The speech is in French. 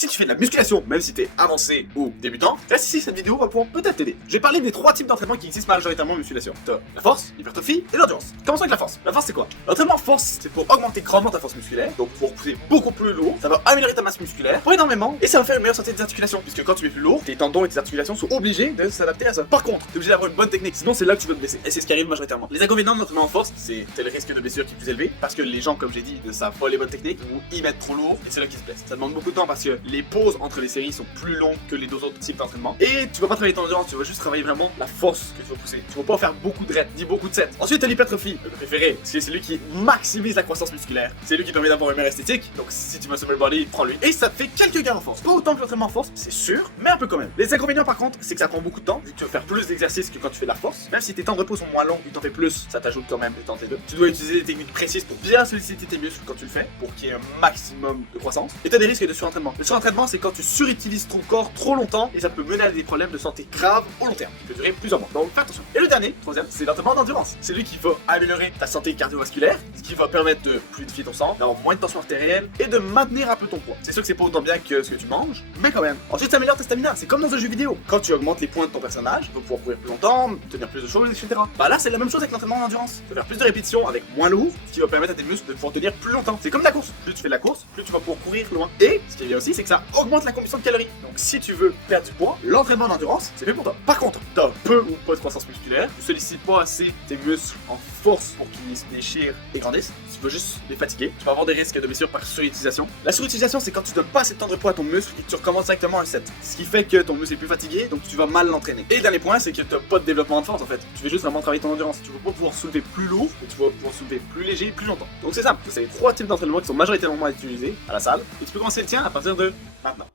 Si tu fais de la musculation, même si t'es avancé ou débutant, reste ici, cette vidéo va pouvoir peut-être t'aider. Je vais parler des 3 types d'entraînement qui existent majoritairement en musculation. T'as la force, l'hypertrophie et l'endurance. Commençons avec la force. La force c'est quoi? L'entraînement force, c'est pour augmenter grandement ta force musculaire, donc pour pousser beaucoup plus lourd, ça va améliorer ta masse musculaire, pour énormément, et ça va faire une meilleure santé des articulations, puisque quand tu mets plus lourd, tes tendons et tes articulations sont obligés de s'adapter à ça. Par contre, t'es obligé d'avoir une bonne technique, sinon c'est là que tu vas te blesser. Et c'est ce qui arrive majoritairement. Les inconvénients de l'entraînement en force, c'est le risque de blessure qui est plus élevé, parce que les gens, comme j'ai dit, ne savent pas les bonnes techniques, ou y mettre trop lourd, et c'est là qu'ils se blessent. Ça demande beaucoup de temps parce que les pauses entre les séries sont plus longues que les 2 autres types d'entraînement. Et tu vas pas travailler ton endurance, tu vas juste travailler vraiment la force que tu vas pousser. Tu vas pas faire beaucoup de reps, ni beaucoup de sets. Ensuite, t'as l'hypertrophie, le préféré, parce que c'est lui qui maximise la croissance musculaire. C'est lui qui permet d'avoir une meilleure esthétique. Donc si tu veux summer body, prends-lui. Et ça te fait quelques gains en force. Pas autant que l'entraînement en force, c'est sûr, mais un peu quand même. Les inconvénients par contre, c'est que ça prend beaucoup de temps, vu que tu vas faire plus d'exercices que quand tu fais de la force. Même si tes temps de repos sont moins longs et t'en fais plus, ça t'ajoute quand même des temps T2. Tu dois utiliser des techniques précises pour bien solliciter tes muscles quand tu le fais, pour qu'il y ait un maximum de croissance. Et t'as des risques de surentraînement. Le surentraînement, c'est quand tu surutilises ton corps trop longtemps et ça peut mener à des problèmes de santé graves au long terme, qui peut durer plusieurs mois. Donc fais attention. Et le dernier, troisième, c'est l'entraînement d'endurance. C'est lui qui va améliorer ta santé cardiovasculaire, ce qui va permettre de fluidifier ton sang, d'avoir moins de tension artérielle et de maintenir un peu ton poids. C'est sûr que c'est pas autant bien que ce que tu manges, mais quand même. Ensuite, ça améliore ta stamina. C'est comme dans un jeu vidéo. Quand tu augmentes les points de ton personnage, tu vas pouvoir courir plus longtemps, tenir plus de choses, etc. Bah là, c'est la même chose avec l'entraînement d'endurance. Tu vas faire plus de répétitions avec moins lourd, ce qui va permettre à tes muscles de pouvoir tenir plus longtemps. C'est comme la course. Plus tu fais de la course, plus tu vas pouvoir courir loin. Et ce qui est bien aussi, c'est que ça augmente la combustion de calories. Donc si tu veux perdre du poids, l'entraînement d'endurance, c'est fait pour toi. Par contre, t'as peu ou pas de croissance musculaire, tu sollicites pas assez tes muscles en force pour qu'ils se déchirent et grandissent, tu vas juste les fatiguer, tu vas avoir des risques de blessure par surutilisation. La surutilisation, c'est quand tu donnes pas assez de temps de repos à ton muscle et que tu recommences directement un set. Ce qui fait que ton muscle est plus fatigué, donc tu vas mal l'entraîner. Et le dernier point, c'est que t'as pas de développement de force en fait. Tu veux juste vraiment travailler ton endurance. Tu vas pas pouvoir soulever plus lourd, mais tu vas pouvoir soulever plus léger, plus longtemps. Donc c'est simple. C'est les 3 types d'entraînement qui sont majoritairement utilisés à la salle. Et tu peux commencer le tien à partir de maintenant.